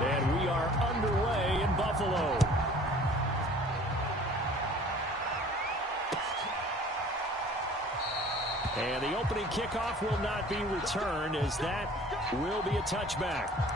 And we are underway in Buffalo. And the opening kickoff will not be returned, as that will be a touchback.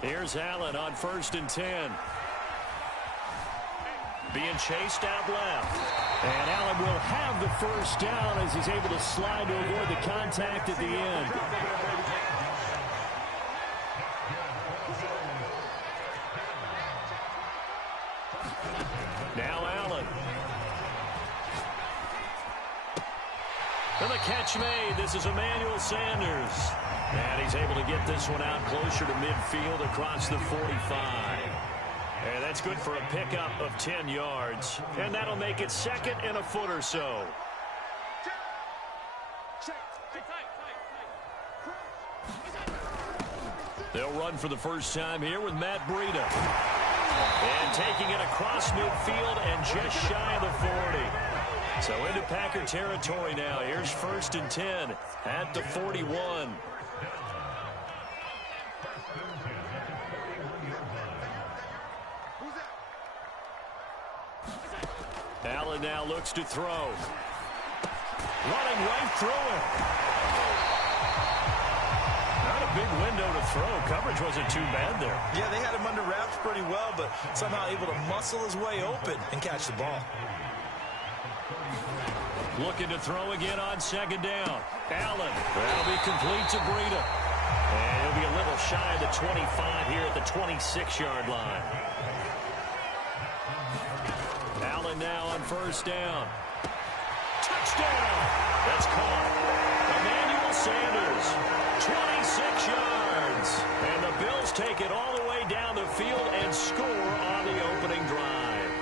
Here's Allen on 1st and 10. Being chased out left. And Allen will have the first down as he's able to slide to avoid the contact at the end. Now Allen. And the catch made. This is Emmanuel Sanders. And he's able to get this one out closer to midfield across the 45. And that's good for a pickup of 10 yards. And that'll make it 2nd and a foot or so. They'll run for the first time here with Matt Breida. And taking it across midfield and just shy of the 40. So into Packer territory now. Here's 1st and 10 at the 41. Allen now looks to throw. Running right through him. Not a big window to throw. Coverage wasn't too bad there. Yeah, they had him under wraps pretty well, but somehow able to muscle his way open and catch the ball. Looking to throw again on 2nd down. Allen. That'll be complete to Breida. And he'll be a little shy of the 25 here at the 26-yard line. Allen now on 1st down. Touchdown! That's caught. Emmanuel Sanders, 26 yards. And the Bills take it all the way down the field and score on the opening drive.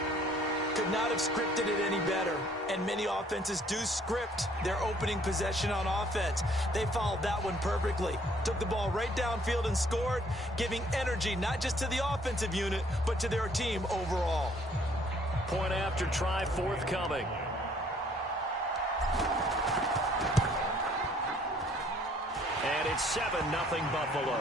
Could not have scripted it any better. And many offenses do script their opening possession on offense. They followed that one perfectly. Took the ball right downfield and scored, giving energy not just to the offensive unit, but to their team overall. Point after try forthcoming. And it's 7-0 Buffalo.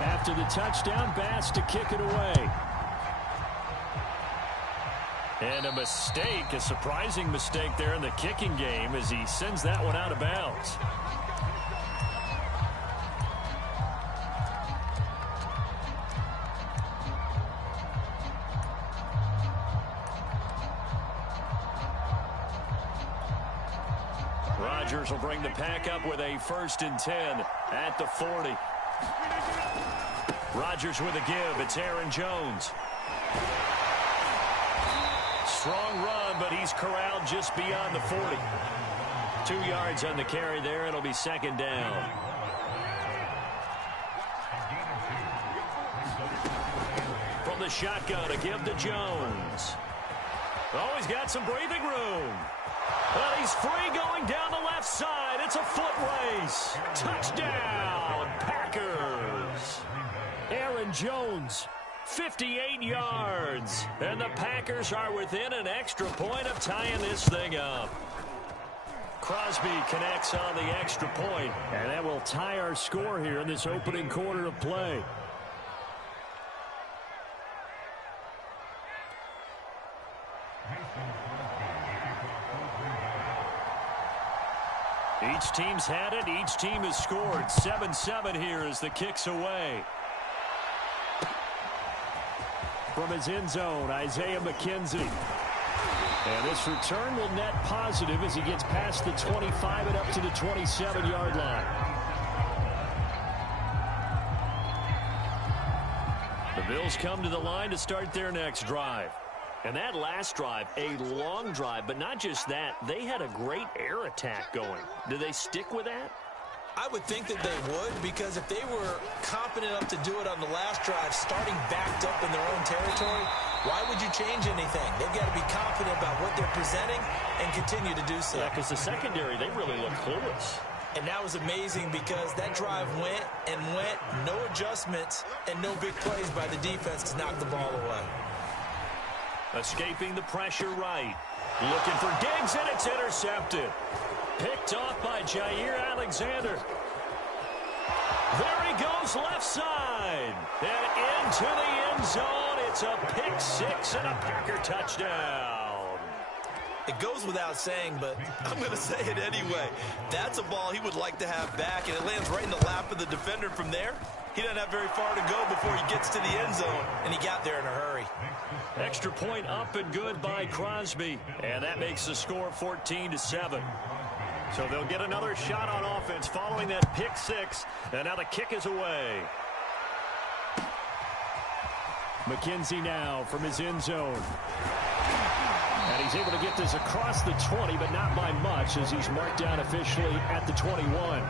After the touchdown, Bass to kick it away. And a mistake, a surprising mistake there in the kicking game as he sends that one out of bounds. Rodgers will bring the pack up with a 1st and 10 at the 40. Rodgers with a give. It's Aaron Jones. Strong run, but he's corralled just beyond the 40. 2 yards on the carry there. It'll be 2nd down. From the shotgun, a give to Jones. Oh, he's got some breathing room. But he's free going down the left side. It's a foot race. Touchdown, Packers. Aaron Jones, 58 yards. And the Packers are within an extra point of tying this thing up. Crosby connects on the extra point. And that will tie our score here in this opening quarter of play. Each team's had it. Each team has scored. 7-7 here as the kick's away. From his end zone, Isaiah McKenzie. And this return will net positive as he gets past the 25 and up to the 27-yard line. The Bills come to the line to start their next drive. And that last drive, a long drive, but not just that, they had a great air attack going. Do they stick with that? I would think that they would, because if they were confident enough to do it on the last drive, starting backed up in their own territory, why would you change anything? They've got to be confident about what they're presenting and continue to do so. Yeah, because the secondary, they really look clueless. And that was amazing because that drive went and went, no adjustments and no big plays by the defense to knock the ball away. Escaping the pressure right. Looking for Diggs, and it's intercepted. Picked off by Jair Alexander. There he goes, left side. And into the end zone. It's a pick six and a Packer touchdown. It goes without saying, but I'm going to say it anyway. That's a ball he would like to have back, and it lands right in the lap of the defender from there. He doesn't have very far to go before he gets to the end zone, and he got there in a hurry. Extra point up and good by Crosby. And that makes the score 14-7. So they'll get another shot on offense following that pick six. And now the kick is away. McKenzie now from his end zone. And he's able to get this across the 20, but not by much as he's marked down officially at the 21.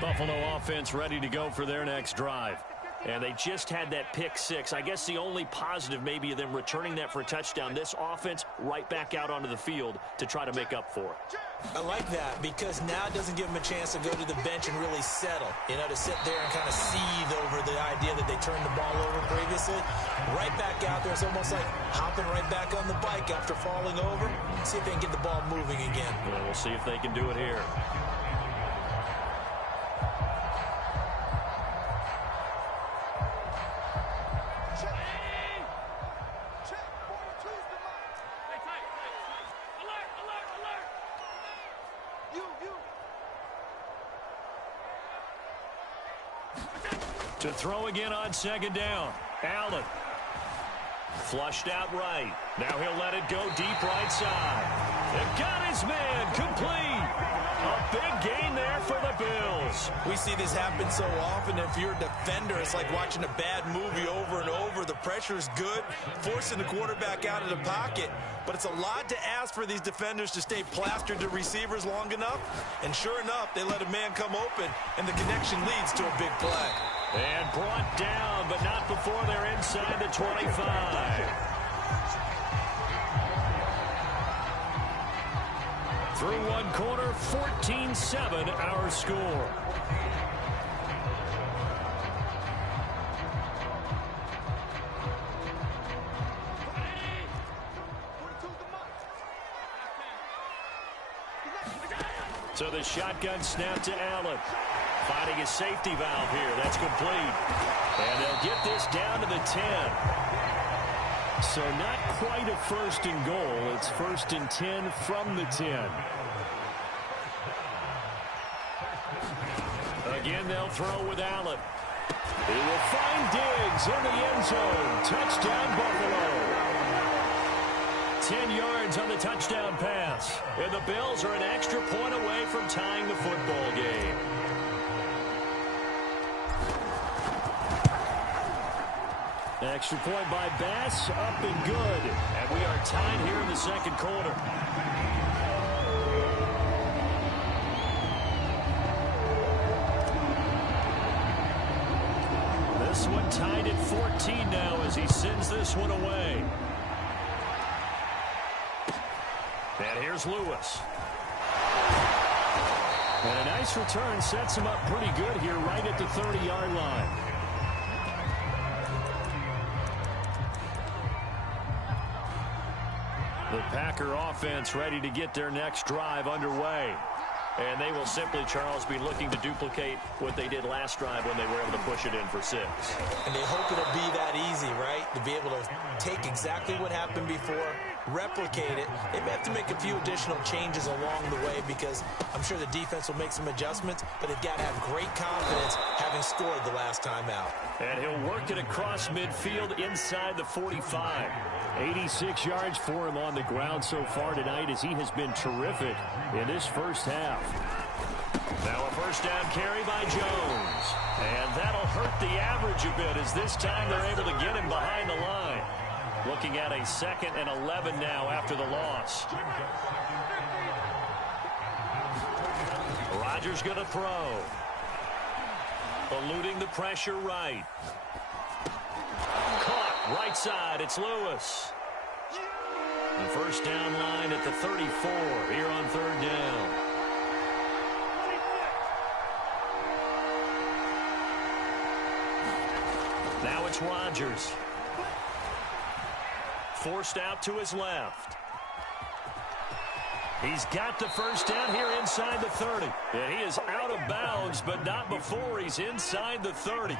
Buffalo offense ready to go for their next drive. And they just had that pick six. I guess the only positive maybe of them returning that for a touchdown. This offense right back out onto the field to try to make up for it. I like that because now it doesn't give them a chance to go to the bench and really settle. You know, to sit there and kind of seethe over the idea that they turned the ball over previously. Right back out there. It's almost like hopping right back on the bike after falling over. See if they can get the ball moving again. Well, we'll see if they can do it here. To throw again on second down. Allen. Flushed out right. Now he'll let it go deep right side. They've got his man complete. A big gain there for the Bills. We see this happen so often. If you're a defender, it's like watching a bad movie over and over. The pressure is good, forcing the quarterback out of the pocket. But it's a lot to ask for these defenders to stay plastered to receivers long enough. And sure enough, they let a man come open, and the connection leads to a big play. And brought down, but not before they're inside the 25. Through one quarter, 14-7 our score. So the shotgun snap to Allen. Finding his safety valve here. That's complete. And they'll get this down to the 10. So not quite a first and goal. It's first and 10 from the 10. Again, they'll throw with Allen. He will find Diggs in the end zone. Touchdown, Buffalo. 10 yards on the touchdown pass. And the Bills are an extra point away from tying the football game. Extra point by Bass, up and good. And we are tied here in the second quarter. This one tied at 14 now as he sends this one away. And here's Lewis. And a nice return sets him up pretty good here right at the 30-yard line. The Packer offense ready to get their next drive underway. And they will simply, Charles, be looking to duplicate what they did last drive when they were able to push it in for 6. And they hope it'll be that easy, right? To be able to take exactly what happened before, replicate it. They may have to make a few additional changes along the way because I'm sure the defense will make some adjustments, but they've got to have great confidence having scored the last time out. And he'll work it across midfield inside the 45. 86 yards for him on the ground so far tonight as he has been terrific in this first half. Now a first down carry by Jones. And that'll hurt the average a bit as this time they're able to get him behind the line. Looking at a 2nd and 11 now after the loss. Rodgers going to throw. Eluding the pressure right. Caught right side. It's Lewis. The first down line at the 34 here on 3rd down. Now it's Rodgers. Forced out to his left. He's got the first down here inside the 30. And he is out of bounds, but not before he's inside the 30.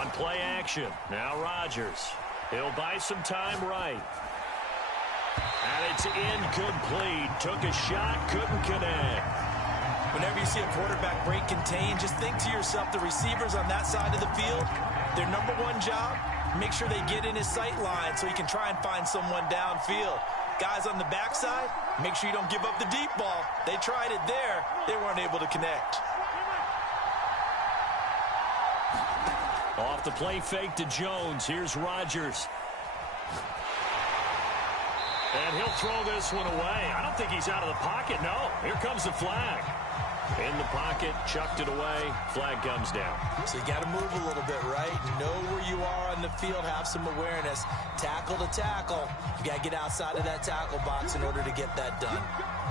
On play action, now Rodgers. He'll buy some time right. And it's incomplete. Took a shot, couldn't connect. Whenever you see a quarterback break contain, just think to yourself, the receivers on that side of the field, their number one job, make sure they get in his sight line so he can try and find someone downfield. Guys on the backside, make sure you don't give up the deep ball. They tried it there. They weren't able to connect. Off the play fake to Jones. Here's Rodgers. And he'll throw this one away. I don't think he's out of the pocket. No, here comes the flag. In the pocket, chucked it away. Flag comes down. So you got to move a little bit, right? Know where you are on the field. Have some awareness. Tackle to tackle. You got to get outside of that tackle box in order to get that done.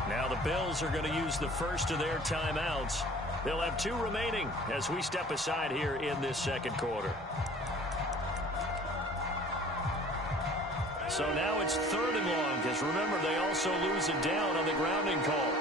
Now the Bills are going to use the first of their timeouts. They'll have 2 remaining as we step aside here in this 2nd quarter. So now it's 3rd and long because remember they also lose it down on the grounding call.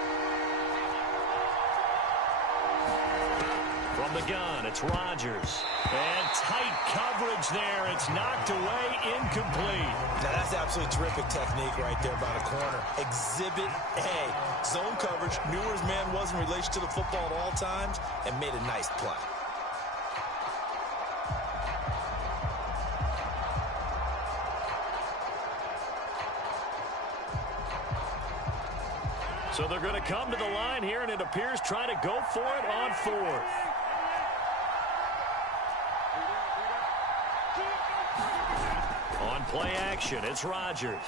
From the gun, it's Rodgers. And tight coverage there. It's knocked away, incomplete. Now that's absolutely terrific technique right there by the corner. Exhibit A. Zone coverage, knew where his man was in relation to the football at all times, and made a nice play. So they're going to come to the line here, and it appears trying to go for it on 4th. On play action, it's Rodgers.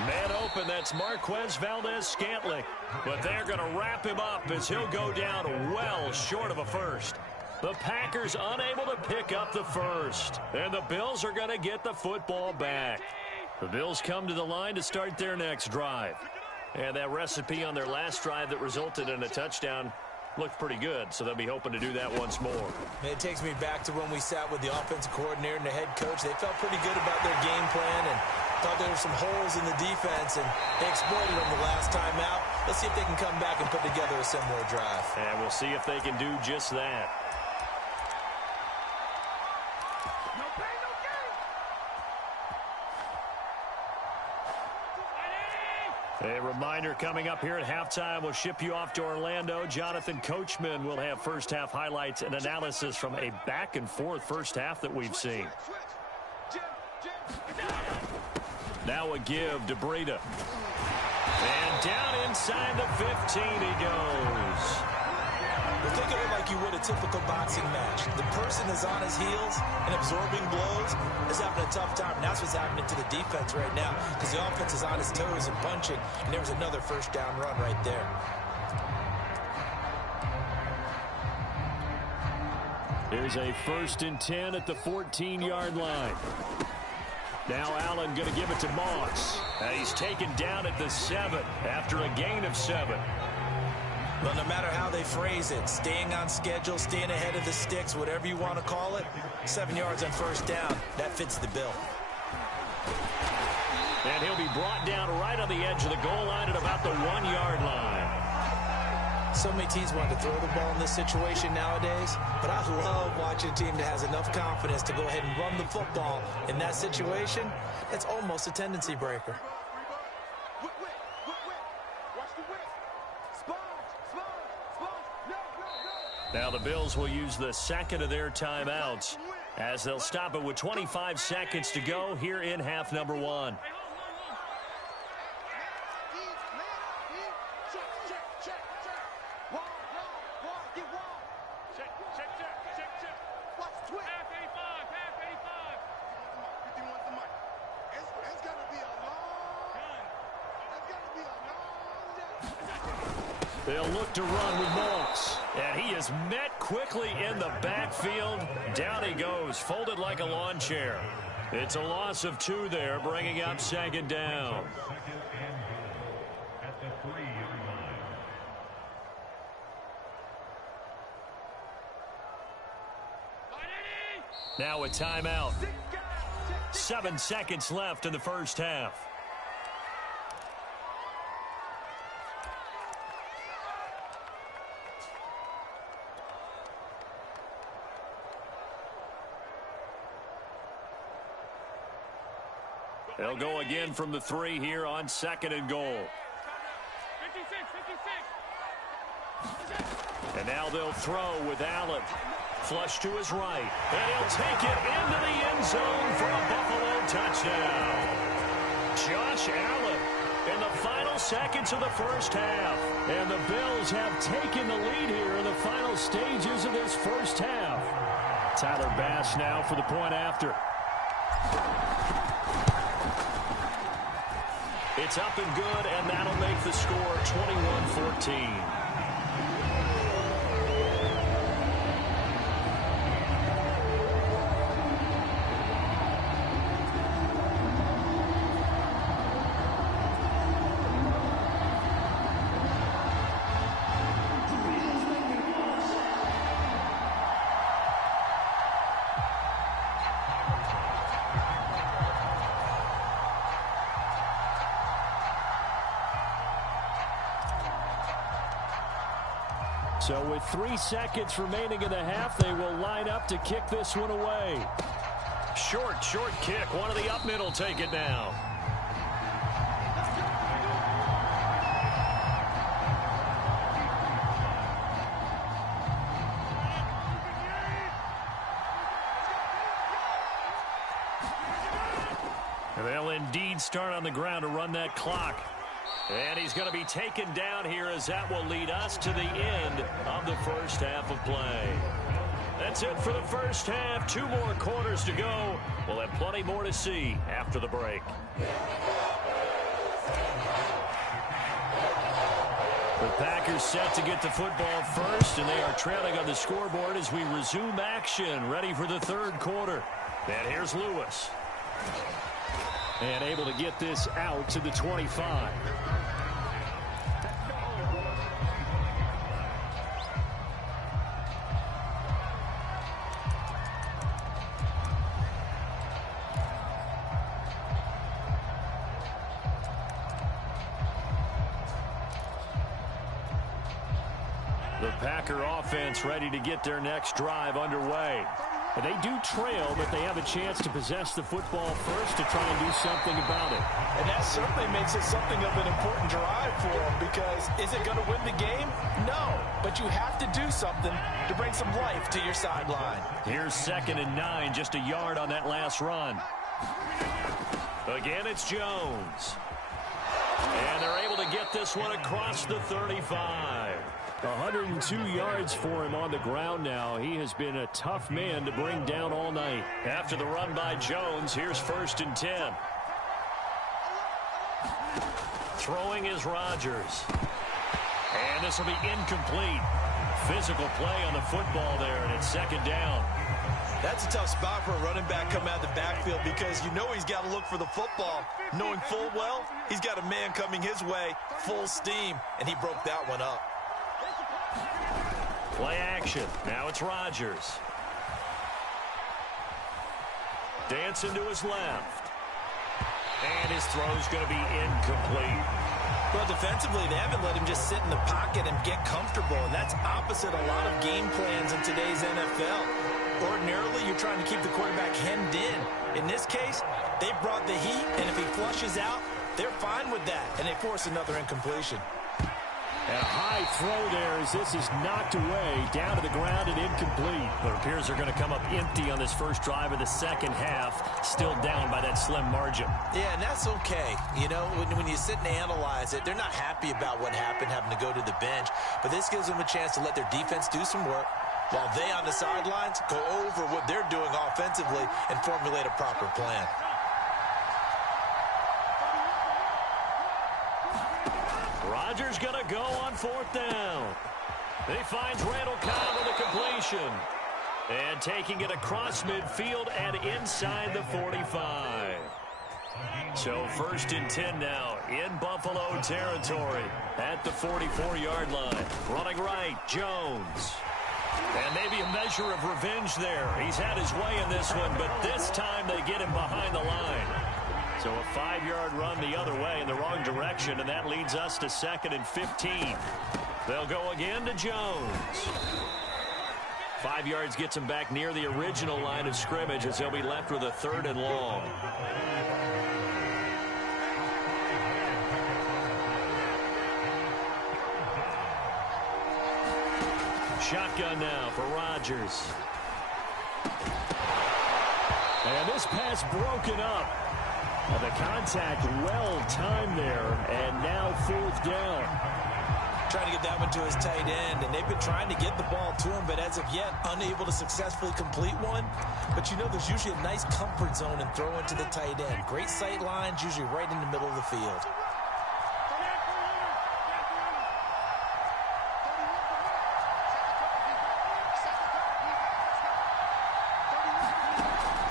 Man open, that's Marquez Valdez-Scantling. But they're going to wrap him up as he'll go down well short of a first. The Packers unable to pick up the first. And the Bills are going to get the football back. The Bills come to the line to start their next drive. And that recipe on their last drive that resulted in a touchdown looked pretty good, so they'll be hoping to do that once more. It takes me back to when we sat with the offensive coordinator and the head coach. They felt pretty good about their game plan and thought there were some holes in the defense, and they exploited them the last time out. Let's see if they can come back and put together a similar drive. And we'll see if they can do just that. A reminder coming up here at halftime, we'll ship you off to Orlando. Jonathan Coachman will have first half highlights and analysis from a back and forth first half that we've seen. Now a give to Breida. And down inside the 15 he goes. Well, think of it like you would a typical boxing match. The person is on his heels and absorbing blows is having a tough time. And that's what's happening to the defense right now because the offense is on his toes and punching. And there was another first down run right there. There's a 1st and 10 at the 14-yard line. Now Allen going to give it to Moss. And he's taken down at the 7 after a gain of 7. Well, no matter how they phrase it, staying on schedule, staying ahead of the sticks, whatever you want to call it, 7 yards on first down, that fits the bill. And he'll be brought down right on the edge of the goal line at about the 1-yard line. So many teams want to throw the ball in this situation nowadays, but I love watching a team that has enough confidence to go ahead and run the football in that situation. That's almost a tendency breaker. Now the Bills will use the second of their timeouts as they'll stop it with 25 seconds to go here in half number 1. They'll look to run with Moss. And he is met quickly in the backfield. Down he goes, folded like a lawn chair. It's a loss of 2 there, bringing up second down. Now a timeout. 7 seconds left in the first half. They'll go again from the 3 here on second and goal. 56. And now they'll throw with Allen. Flush to his right. And he'll take it into the end zone for a Buffalo touchdown. Josh Allen in the final seconds of the first half. And the Bills have taken the lead here in the final stages of this first half. Tyler Bass now for the point after. It's up and good, and that'll make the score 21-14. So with 3 seconds remaining in the half, they will line up to kick this one away. Short kick. One of the up middle take it now. They'll indeed start on the ground to run that clock. And he's going to be taken down here as that will lead us to the end of the first half of play. That's it for the first half. 2 more quarters to go. We'll have plenty more to see after the break. The Packers set to get the football first, and they are trailing on the scoreboard as we resume action, ready for the third quarter. And here's Lewis. And able to get this out to the 25. The Packer offense ready to get their next drive underway. And they do trail, but they have a chance to possess the football first to try and do something about it. And that certainly makes it something of an important drive for them, because is it going to win the game? No, but you have to do something to bring some life to your sideline. Here's 2nd and 9, just a yard on that last run. Again, it's Jones. And they're able to get this one across the 35. 102 yards for him on the ground now. He has been a tough man to bring down all night. After the run by Jones, here's 1st and 10. Throwing is Rodgers. And this will be incomplete. Physical play on the football there, and it's 2nd down. That's a tough spot for a running back coming out of the backfield, because you know he's got to look for the football, knowing full well he's got a man coming his way full steam, and he broke that one up. Play action. Now it's Rodgers. Dancing to his left. And his throw's going to be incomplete. Well, defensively, they haven't let him just sit in the pocket and get comfortable, and that's opposite a lot of game plans in today's NFL. Ordinarily, you're trying to keep the quarterback hemmed in. In this case, they brought the heat, and if he flushes out, they're fine with that, and they force another incompletion. And a high throw there as this is knocked away, down to the ground and incomplete. It appears they're going to come up empty on this first drive of the second half, still down by that slim margin. Yeah, and that's okay. You know, when you sit and analyze it, they're not happy about what happened, having to go to the bench. But this gives them a chance to let their defense do some work, while they on the sidelines go over what they're doing offensively and formulate a proper plan. Rodgers going to go on fourth down. He finds Randall Cobb with a completion. And taking it across midfield and inside the 45. So 1st and 10 now in Buffalo territory at the 44-yard line. Running right, Jones. And maybe a measure of revenge there. He's had his way in this one, but this time they get him behind the line. So a 5-yard run the other way in the wrong direction, and that leads us to 2nd and 15. They'll go again to Jones. 5 yards gets him back near the original line of scrimmage as he'll be left with a 3rd and long. Shotgun now for Rodgers. And this pass broken up. And the contact well-timed there, and now 4th down. Trying to get that one to his tight end, and they've been trying to get the ball to him, but as of yet, unable to successfully complete one. But you know, there's usually a nice comfort zone in throwing to the tight end. Great sight lines, usually right in the middle of the field.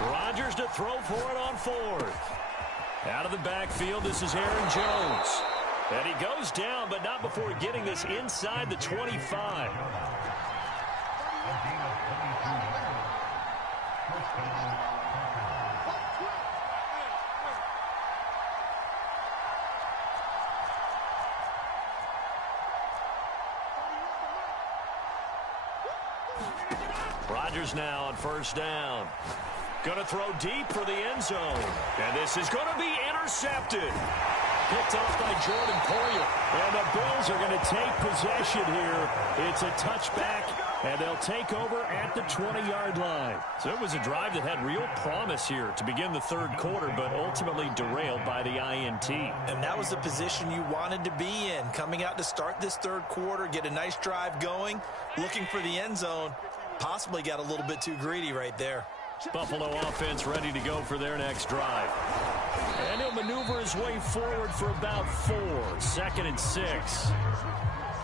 Rodgers to throw for it on 4th. Out of the backfield, this is Aaron Jones. And he goes down, but not before getting this inside the 25. Rodgers now on 1st down. Going to throw deep for the end zone. And this is going to be intercepted. Picked off by Jordan Poyer. And the Bills are going to take possession here. It's a touchback, and they'll take over at the 20-yard line. So it was a drive that had real promise here to begin the 3rd quarter, but ultimately derailed by the INT. And that was the position you wanted to be in. Coming out to start this 3rd quarter, get a nice drive going, looking for the end zone. Possibly got a little bit too greedy right there. Buffalo offense ready to go for their next drive. And he'll maneuver his way forward for about 4. 2nd and 6.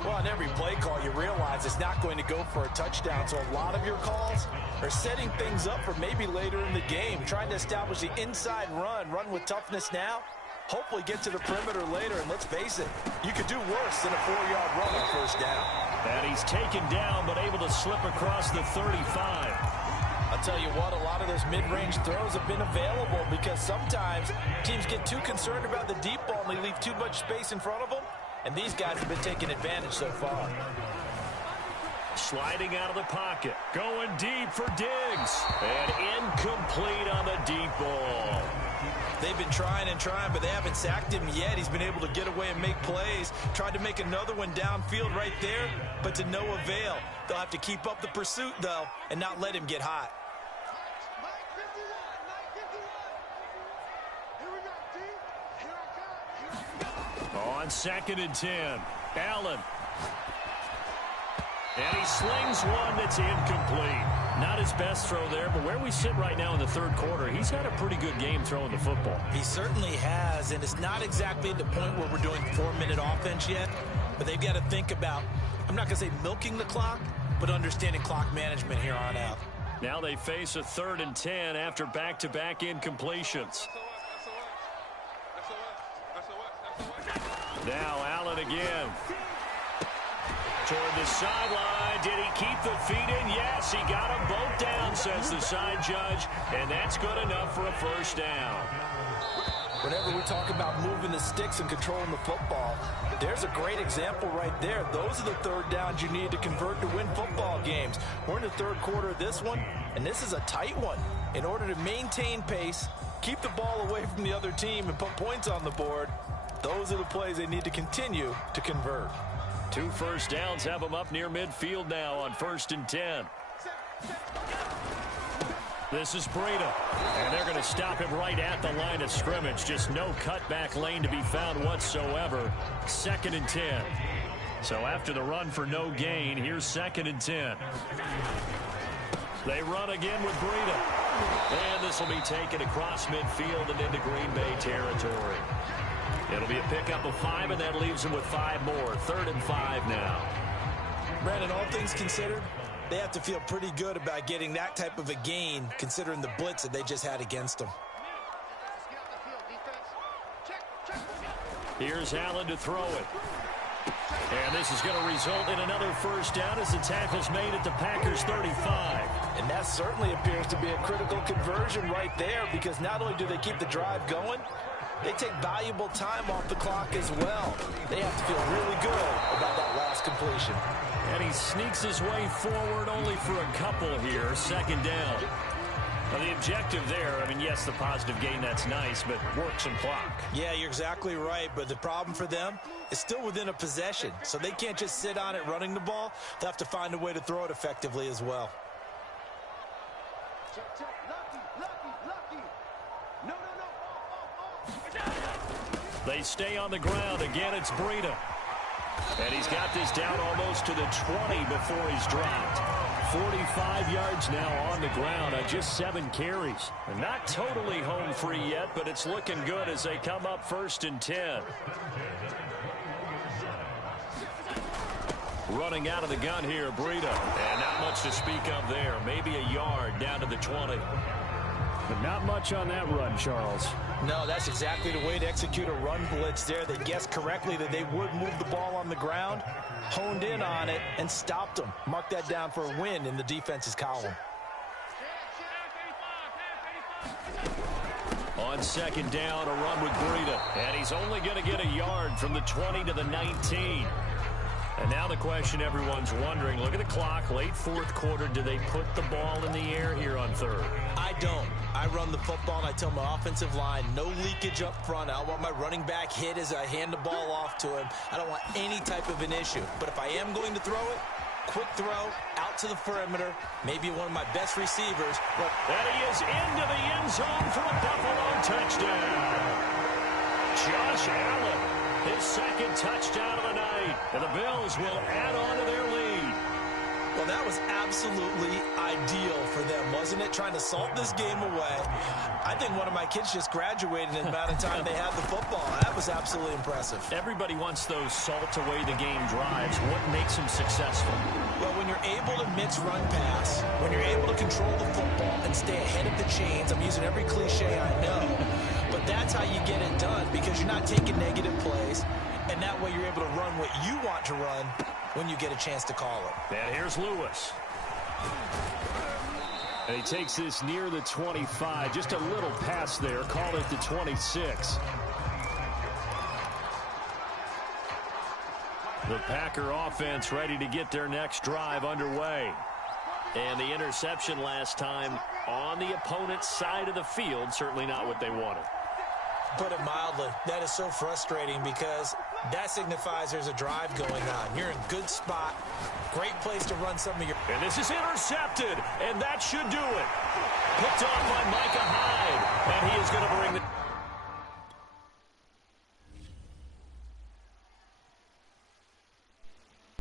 Well, on every play call, you realize it's not going to go for a touchdown. So a lot of your calls are setting things up for maybe later in the game, trying to establish the inside run with toughness now, hopefully get to the perimeter later. And let's face it, you could do worse than a 4-yard run on 1st down. And he's taken down, but able to slip across the 35. I'll tell you what, a lot of those mid-range throws have been available because sometimes teams get too concerned about the deep ball and they leave too much space in front of them, and these guys have been taking advantage so far. Sliding out of the pocket, going deep for Diggs, and incomplete on the deep ball. They've been trying and trying, but they haven't sacked him yet. He's been able to get away and make plays. Tried to make another one downfield right there, but to no avail. They'll have to keep up the pursuit, though, and not let him get hot. On 2nd and 10, Allen. And he slings one that's incomplete. Not his best throw there, but where we sit right now in the 3rd quarter, he's had a pretty good game throwing the football. He certainly has, and it's not exactly at the point where we're doing 4-minute offense yet, but they've got to think about, I'm not going to say milking the clock, but understanding clock management here on out. Now they face a 3rd and 10 after back-to-back incompletions. Now Allen again. Toward the sideline. Did he keep the feet in? Yes, he got them both down, says the side judge. And that's good enough for a 1st down. Whenever we talk about moving the sticks and controlling the football, there's a great example right there. Those are the third downs you need to convert to win football games. We're in the third quarter of this one, and this is a tight one. In order to maintain pace, keep the ball away from the other team, and put points on the board, those are the plays they need to continue to convert. 2 first downs have them up near midfield now on 1st and 10. This is Breida, and they're going to stop him right at the line of scrimmage. Just no cutback lane to be found whatsoever. 2nd and 10. So after the run for no gain, here's 2nd and 10. They run again with Breida. And this will be taken across midfield and into Green Bay territory. It'll be a pickup of 5, and that leaves them with 5 more. 3rd and 5 now. Brandon, all things considered, they have to feel pretty good about getting that type of a gain, considering the blitz that they just had against them. Here's Allen to throw it. And this is going to result in another first down as the tackle's made at the Packers' 35. And that certainly appears to be a critical conversion right there, because not only do they keep the drive going, they take valuable time off the clock as well. They have to feel really good about that last completion. And he sneaks his way forward only for a couple here. 2nd down. Now the objective there, I mean, yes, the positive gain, that's nice, but work some clock. Yeah, you're exactly right, but the problem for them is still within a possession, so they can't just sit on it running the ball. They'll have to find a way to throw it effectively as well. They stay on the ground. Again, it's Breida. And he's got this down almost to the 20 before he's dropped. 45 yards now on the ground on just 7 carries. And not totally home free yet, but it's looking good as they come up 1st and 10. Running out of the gun here, Breida. And not much to speak of there. Maybe a yard down to the 20. But not much on that run, Charles. No, that's exactly the way to execute a run blitz there. They guessed correctly that they would move the ball on the ground, honed in on it, and stopped them. Mark that down for a win in the defense's column. On 2nd down, a run with Breida. And he's only going to get a yard from the 20 to the 19. And now the question everyone's wondering, look at the clock, late 4th quarter, do they put the ball in the air here on 3rd? I don't. I run the football, and I tell my offensive line, no leakage up front. I don't want my running back hit as I hand the ball off to him. I don't want any type of an issue. But if I am going to throw it, quick throw, out to the perimeter, maybe one of my best receivers. But and he is into the end zone for a Buffalo touchdown. Josh Allen, his 2nd touchdown of the night. And the Bills will add on to their lead. Well, that was absolutely ideal for them, wasn't it? Trying to salt this game away. I think one of my kids just graduated in the amount of time they had the football. That was absolutely impressive. Everybody wants those salt-away-the-game drives. What makes them successful? Well, when you're able to mix run pass, when you're able to control the football and stay ahead of the chains, I'm using every cliche I know, but that's how you get it done, because you're not taking negative plays, and that way you're able to run what you want to run when you get a chance to call it. And here's Lewis. And he takes this near the 25. Just a little pass there. Call it the 26. The Packer offense ready to get their next drive underway. And the interception last time on the opponent's side of the field. Certainly not what they wanted. Put it mildly, that is so frustrating, because that signifies there's a drive going on. You're in a good spot. Great place to run some of your... And this is intercepted, and that should do it. Picked off by Micah Hyde, and he is going to bring the...